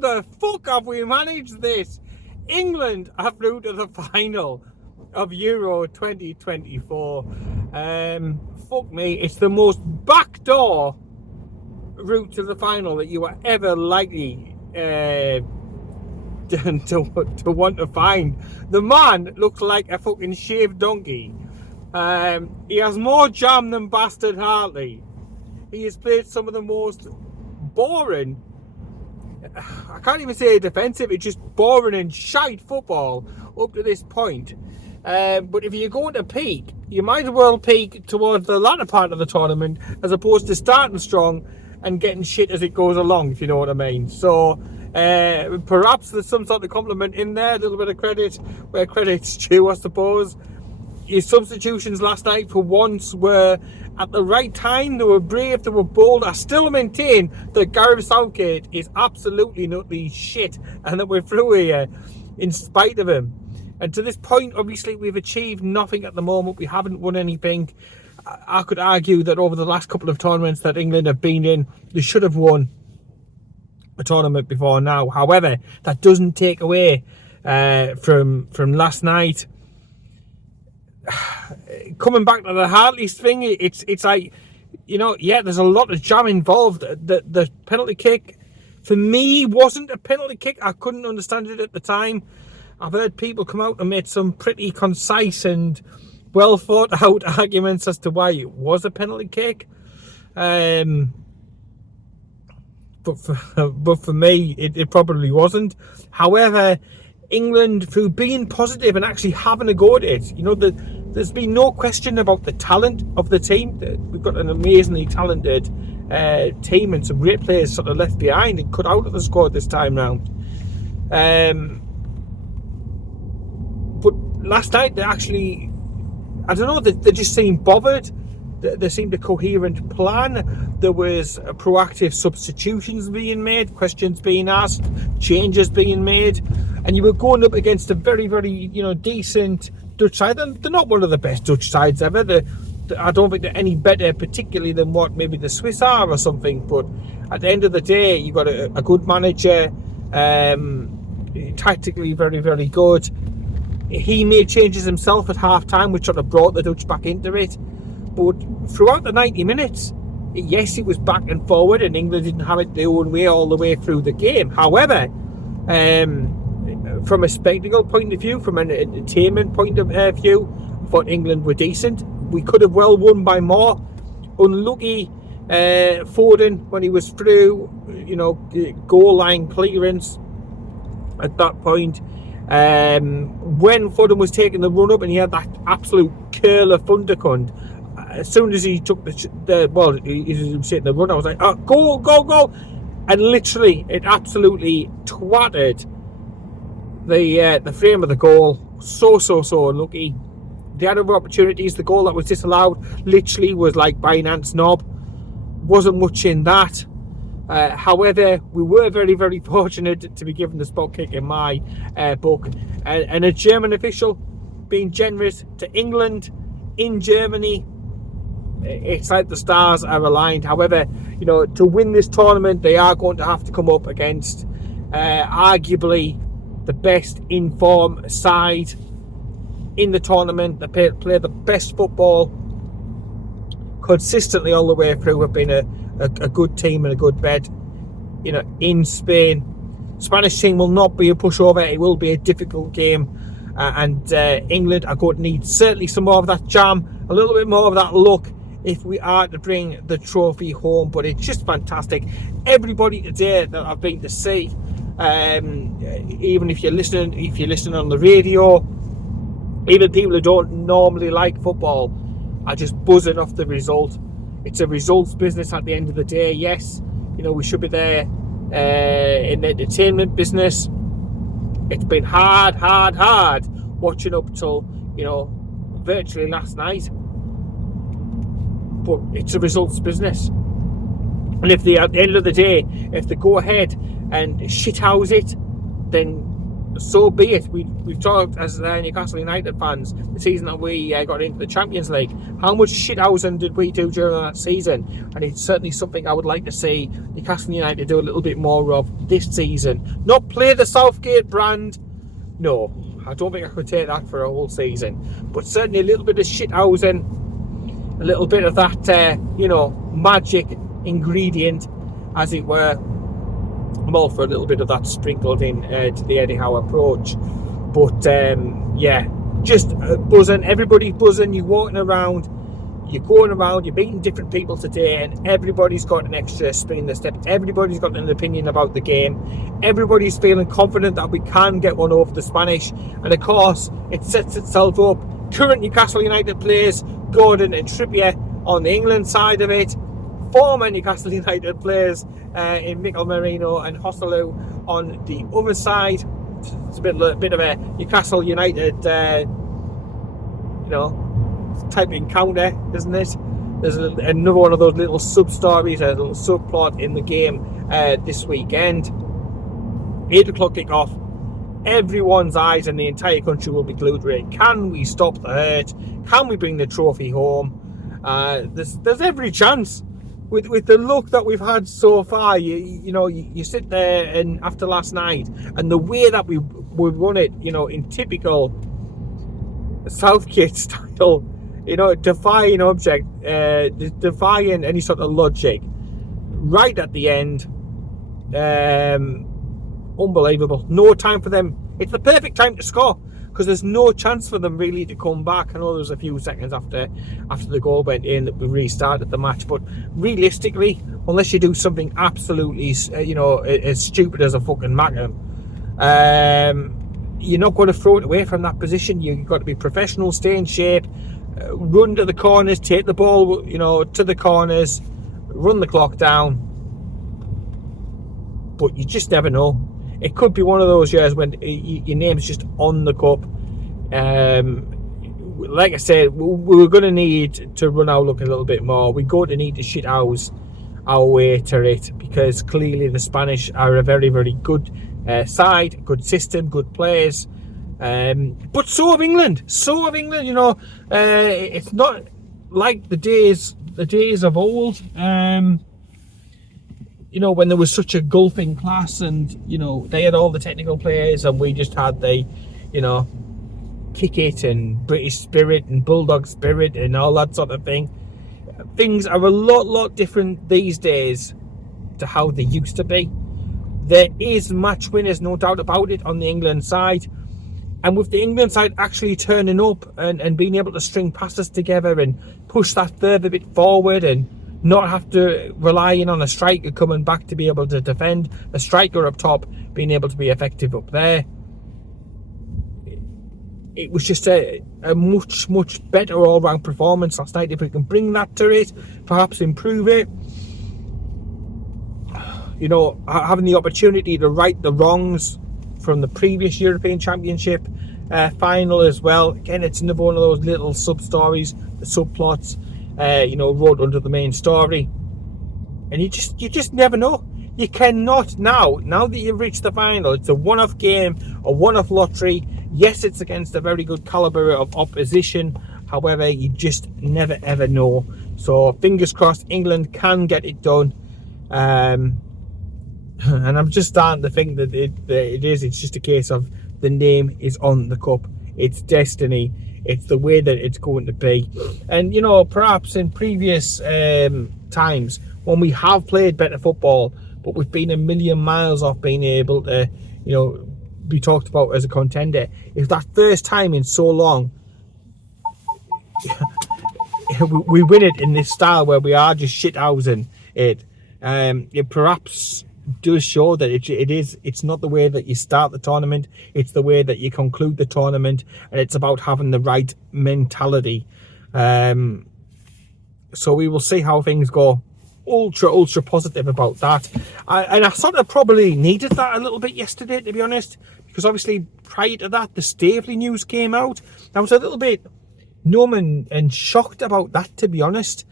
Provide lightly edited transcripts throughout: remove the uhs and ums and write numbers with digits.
how the fuck have we managed this? England are through to the final of Euro 2024. Fuck me, it's the most backdoor route to the final that you were ever likely to want to find. The man looks like a fucking shaved donkey. He has more jam than Bastard Hartley. He has played some of the most boring, I can't even say defensive, it's just boring and shite football up to this point. But if you're going to peak, you might as well peak towards the latter part of the tournament as opposed to starting strong and getting shit as it goes along, if you know what I mean. So perhaps there's some sort of compliment in there, a little bit of credit where credit's due, I suppose. Your substitutions last night for once were at the right time. They were brave, they were bold. I still maintain that Gareth Southgate is absolutely nutty shit and that we're through here in spite of him. And to this point, obviously, we've achieved nothing at the moment. We haven't won anything. I could argue that over the last couple of tournaments that England have been in, they should have won a tournament before now. However, that doesn't take away from last night. Coming back to the Hartley thing, it's like, you know, yeah, there's a lot of jam involved. The penalty kick, for me, wasn't a penalty kick. I couldn't understand it at the time. I've heard people come out and made some pretty concise and well thought out arguments as to why it was a penalty kick. But for me, it probably wasn't. However, England, through being positive and actually having a go at it, you know, there's been no question about the talent of the team. We've got an amazingly talented team and some great players sort of left behind and cut out of the squad this time round. But last night, they actually, I don't know, they just seemed bothered. There seemed a coherent plan. There was proactive substitutions being made, questions being asked, changes being made, and you were going up against a very, very, you know, decent Dutch side. They're not one of the best Dutch sides ever. I don't think they're any better, particularly than what maybe the Swiss are or something. But at the end of the day, you've got a good manager, tactically very, very good. He made changes himself at half-time, which sort of brought the Dutch back into it. But throughout the 90 minutes, yes, it was back and forward, and England didn't have it their own way all the way through the game. However, from a spectacle point of view, from an entertainment point of view, I thought England were decent. We could have well won by more. Unlucky Foden when he was through, you know, goal line clearance at that point. When Foden was taking the run up and he had that absolute curler thundercunt, as soon as he took he was taking the run, I was like, oh, go, and literally it absolutely twatted the frame of the goal. So unlucky. The other opportunities, the goal that was disallowed literally was like by an ant's knob. Wasn't much in that. However, we were very, very fortunate to be given the spot kick in my book. And a German official being generous to England in Germany, it's like the stars are aligned. However, you know, to win this tournament, they are going to have to come up against arguably the best in-form side in the tournament. They play the best football consistently all the way through. Have been a good team and a good bet, you know, in Spain. Spanish team will not be a pushover. It will be a difficult game, and England are going to need certainly some more of that jam, a little bit more of that luck if we are to bring the trophy home. But it's just fantastic. Everybody today that I've been to see, even if you're listening on the radio, even people who don't normally like football, are just buzzing off the result. It's a results business at the end of the day. Yes, you know, we should be there in the entertainment business. It's been hard watching up till, you know, virtually last night. But it's a results business. And if they, at the end of the day, if they go ahead and shithouse it, then so be it. We've talked as Newcastle United fans the season that we got into the Champions League. How much shithousing did we do during that season? And it's certainly something I would like to see Newcastle United do a little bit more of this season. Not play the Southgate brand. No, I don't think I could take that for a whole season. But certainly a little bit of shithousing, a little bit of that, magic ingredient, as it were. I'm all for a little bit of that sprinkled in to the Eddie Howe approach. But just buzzing. Everybody's buzzing. You're walking around, you're going around, you're meeting different people today, and everybody's got an extra spin in the step. Everybody's got an opinion about the game. Everybody's feeling confident that we can get one over the Spanish. And of course, it sets itself up. Current Newcastle United players, Gordon and Trippier on the England side of it. Former Newcastle United players in Mikel Merino and Joselu on the other side. It's a bit of a Newcastle United, type encounter, isn't it? There's another one of those little sub-stories, a little subplot in the game this weekend. 8 o'clock kick-off. Everyone's eyes in the entire country will be glued to it. Can we stop the hurt? Can we bring the trophy home? There's every chance. With the luck that we've had so far, you sit there and after last night and the way that we won it, in typical Southgate style, defying defying any sort of logic, right at the end, unbelievable. No time for them. It's the perfect time to score, because there's no chance for them really to come back. I know there was a few seconds after the goal went in that we restarted the match, but realistically, unless you do something absolutely, as stupid as a fucking Mackham, you're not going to throw it away from that position. You've got to be professional, stay in shape, run to the corners, take the ball, to the corners, run the clock down. But you just never know. It could be one of those years when your name's just on the cup. Like I said, we're going to need to run our luck a little bit more. We're going to need to shit our way to it, because clearly the Spanish are a very, very good side, good system, good players. But so have England. It's not like the days of old. When there was such a gulfing class, and they had all the technical players and we just had the kick it and British spirit and bulldog spirit and all that sort of thing. Things are a lot different these days to how they used to be. There is match winners, no doubt about it, on the England side, and with the England side actually turning up and being able to string passes together and push that further bit forward and not have to rely on a striker coming back to be able to defend, a striker up top being able to be effective up there. It was just a much better all-round performance last night. If we can bring that to it, perhaps improve it, having the opportunity to right the wrongs from the previous European Championship final as well. Again, it's another one of those little sub-stories, the subplots, wrote under the main story, and you just never know. You cannot now that you've reached the final. It's a one-off game, a one-off lottery. Yes, it's against a very good caliber of opposition. However, you just never ever know. So fingers crossed, England can get it done. And I'm just starting to think that it's just a case of the name is on the cup. It's destiny. It's the way that it's going to be. And, perhaps in previous times when we have played better football, but we've been a million miles off being able to, be talked about as a contender, if that first time in so long we win it in this style where we are just shithousing it, it perhaps does show that it's not the way that you start the tournament, it's the way that you conclude the tournament, and it's about having the right mentality. So we will see how things go. Ultra positive about that, and I sort of probably needed that a little bit yesterday, to be honest, because obviously prior to that the Staveley news came out. I was a little bit numb and shocked about that, to be honest.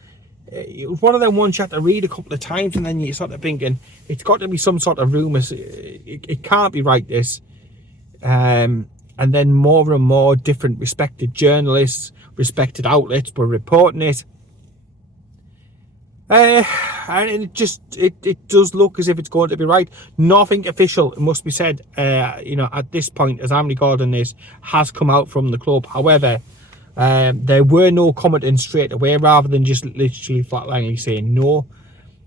It was one of them ones you had to read a couple of times and then you're sort of thinking, it's got to be some sort of rumours. It can't be right, this. And then more and more different respected journalists, respected outlets were reporting it. And it does look as if it's going to be right. Nothing official, it must be said, at this point, as I'm recording this, has come out from the club. However, there were no commenting straight away, rather than just literally flatlining saying no.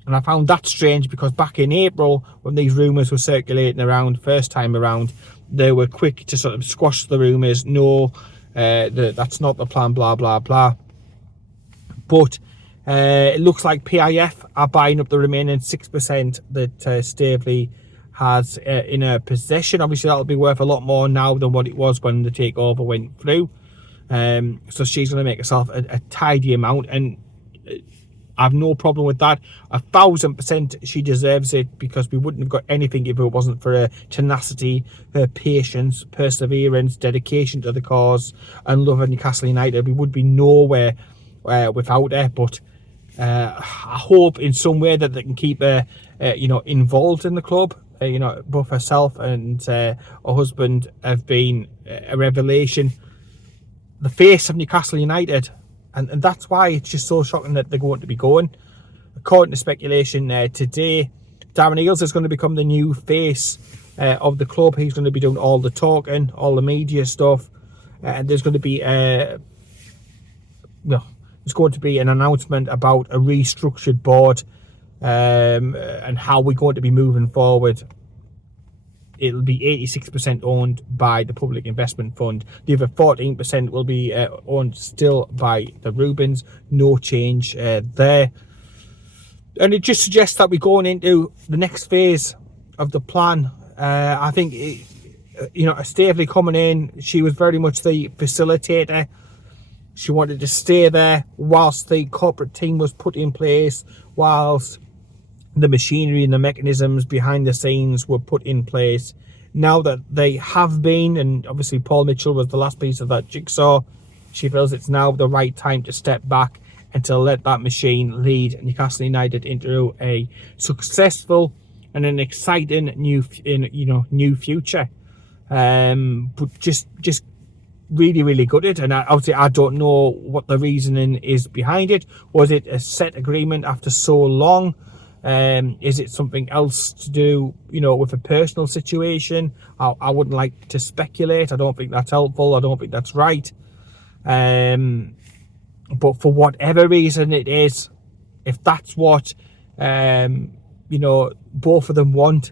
And I found that strange, because back in April, when these rumours were circulating around first time around, they were quick to sort of squash the rumours. No, that's not the plan, blah, blah, blah. But it looks like PIF are buying up the remaining 6% that Staveley has in her possession. Obviously, that'll be worth a lot more now than what it was when the takeover went through. So she's going to make herself a tidy amount, and I've no problem with that. 1,000% she deserves it, because we wouldn't have got anything if it wasn't for her tenacity, her patience, perseverance, dedication to the cause, and love of Newcastle United. We would be nowhere without her. But I hope in some way that they can keep her involved in the club. Both herself and her husband have been a revelation, the face of Newcastle United. And that's why it's just so shocking that they're going to be going. According to speculation today, Darren Eales is going to become the new face of the club. He's going to be doing all the talking, all the media stuff. And there's going to be there's going to be an announcement about a restructured board and how we're going to be moving forward. It'll be 86% owned by the Public Investment Fund. The other 14% will be owned still by the Rubens. No change there. And it just suggests that we're going into the next phase of the plan. I think, Staveley coming in, she was very much the facilitator. She wanted to stay there whilst the corporate team was put in place, whilst the machinery and the mechanisms behind the scenes were put in place. Now that they have been, and obviously Paul Mitchell was the last piece of that jigsaw, she feels it's now the right time to step back and to let that machine lead Newcastle United into a successful and an exciting new future. But just really, really gutted. And obviously I don't know what the reasoning is behind it. Was it a set agreement after so long? Is it something else to do, with a personal situation? I wouldn't like to speculate. I don't think that's helpful. I don't think that's right. But for whatever reason it is, if that's what, both of them want,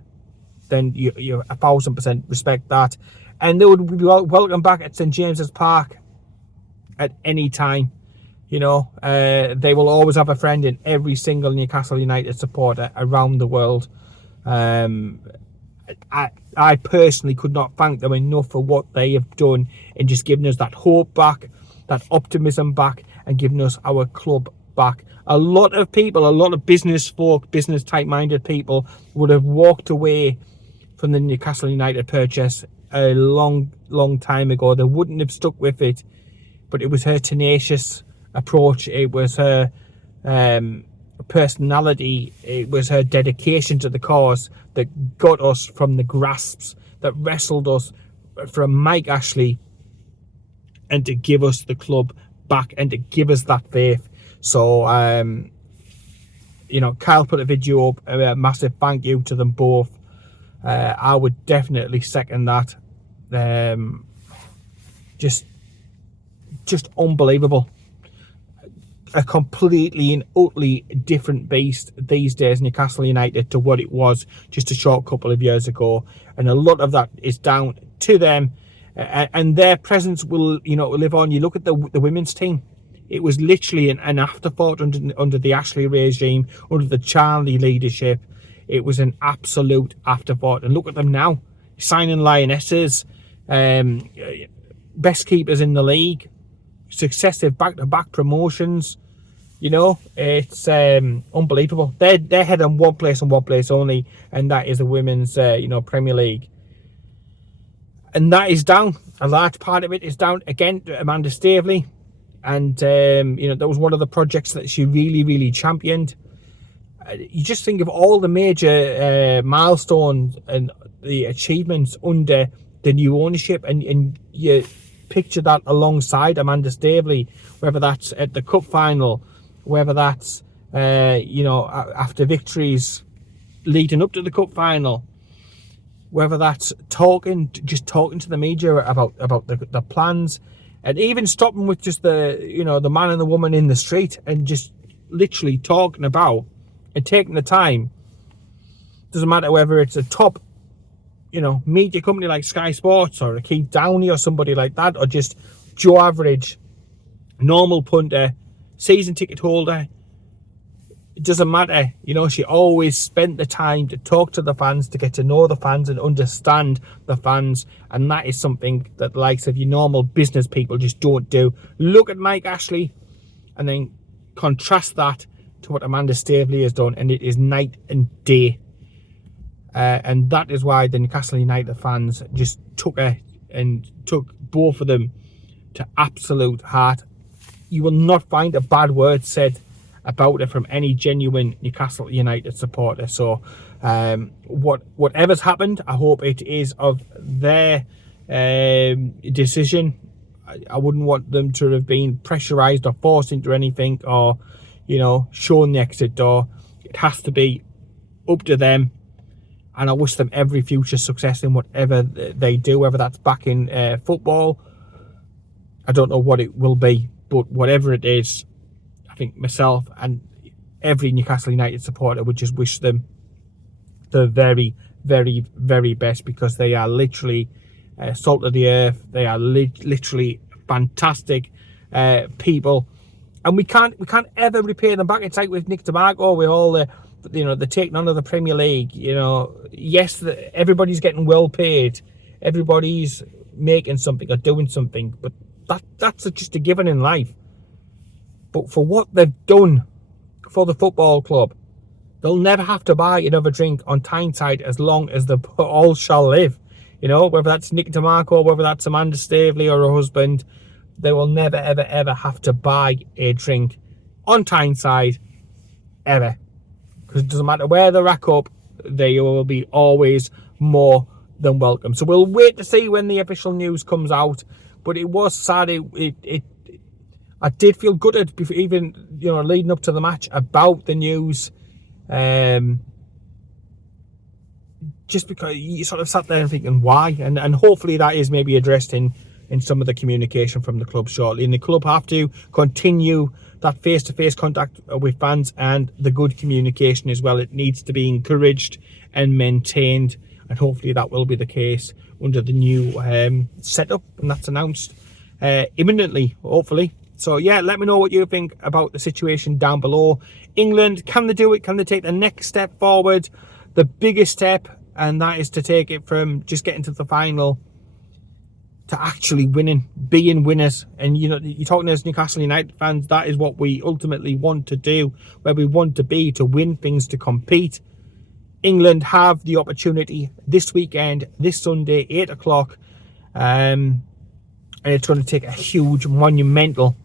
then you 1,000% respect that. And they would be welcome back at St James's Park at any time. They will always have a friend in every single Newcastle United supporter around the world. I personally could not thank them enough for what they have done in just giving us that hope back, that optimism back, and giving us our club back. A lot of people, a lot of business folk, business type-minded people would have walked away from the Newcastle United purchase a long, long time ago. They wouldn't have stuck with it, but it was her tenacious approach, it was her personality, it was her dedication to the cause that got us from the grasps, that wrestled us from Mike Ashley, and to give us the club back and to give us that faith. So Kyle put a video up, a massive thank you to them both. I would definitely second that. Just unbelievable. A completely and utterly different beast these days, Newcastle United, to what it was just a short couple of years ago, and a lot of that is down to them, and their presence will live on. You look at the women's team; it was literally an afterthought under the Ashley regime, under the Charlie leadership. It was an absolute afterthought, and look at them now, signing lionesses, best keepers in the league, successive back-to-back promotions. It's unbelievable. They're head on one place and one place only, and that is the women's Premier League. And that is down, a large part of it is down again to Amanda Staveley, and that was one of the projects that she really, really championed. You just think of all the major milestones and the achievements under the new ownership, and you picture that alongside Amanda Staveley, whether that's at the cup final, whether that's after victories leading up to the cup final, whether that's just talking to the media about the plans, and even stopping with just the man and the woman in the street and just literally talking about and taking the time. Doesn't matter whether it's a top media company like Sky Sports or a Keith Downey or somebody like that, or just Joe Average, normal punter, season ticket holder. It doesn't matter. She always spent the time to talk to the fans, to get to know the fans and understand the fans. And that is something that the likes of your normal business people just don't do. Look at Mike Ashley and then contrast that to what Amanda Staveley has done, and it is night and day. And that is why the Newcastle United fans just took both of them to absolute heart. You will not find a bad word said about it from any genuine Newcastle United supporter. So whatever's happened, I hope it is of their decision. I wouldn't want them to have been pressurised or forced into anything, or shown the exit door. It has to be up to them, and I wish them every future success in whatever they do, whether that's back in football. I don't know what it will be, but whatever it is, I think myself and every Newcastle United supporter would just wish them the very, very, very best, because they are literally salt of the earth. They are literally fantastic people, and we can't ever repay them back. It's like with Nick DeMarco, with all the taking on of the Premier League. Yes, everybody's getting well paid, everybody's making something or doing something, but that's just a given in life. But for what they've done for the football club, they'll never have to buy another drink on Tyneside as long as the all shall live. Whether that's Nick DeMarco, whether that's Amanda Staveley or her husband, they will never, ever, ever have to buy a drink on Tyneside, ever. Because it doesn't matter where they rack up, they will be always more than welcome. So we'll wait to see when the official news comes out. But it was sad. I did feel gutted, even leading up to the match, about the news. Just because you sort of sat there and thinking why, and hopefully that is maybe addressed in some of the communication from the club shortly. And the club have to continue that face-to-face contact with fans and the good communication as well. It needs to be encouraged and maintained, and hopefully that will be the case under the new setup, and that's announced imminently, hopefully. So yeah, let me know what you think about the situation down below. England, can they do it? Can they take the next step forward, the biggest step, and that is to take it from just getting to the final to actually winning, being winners? And you're talking as Newcastle United fans, that is what we ultimately want to do, where we want to be, to win things, to compete. England have the opportunity this weekend, this Sunday, 8 o'clock, and it's going to take a huge, monumental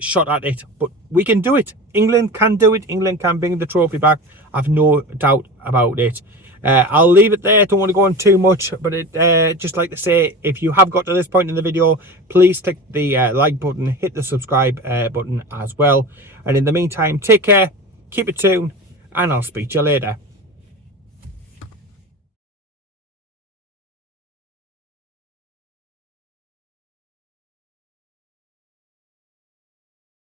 shot at it. But we can do it. England can do it. England can bring the trophy back. I've no doubt about it. I'll leave it there. Don't want to go on too much, but just like to say, if you have got to this point in the video, please click the like button, hit the subscribe button as well. And in the meantime, take care, keep it tuned, and I'll speak to you later.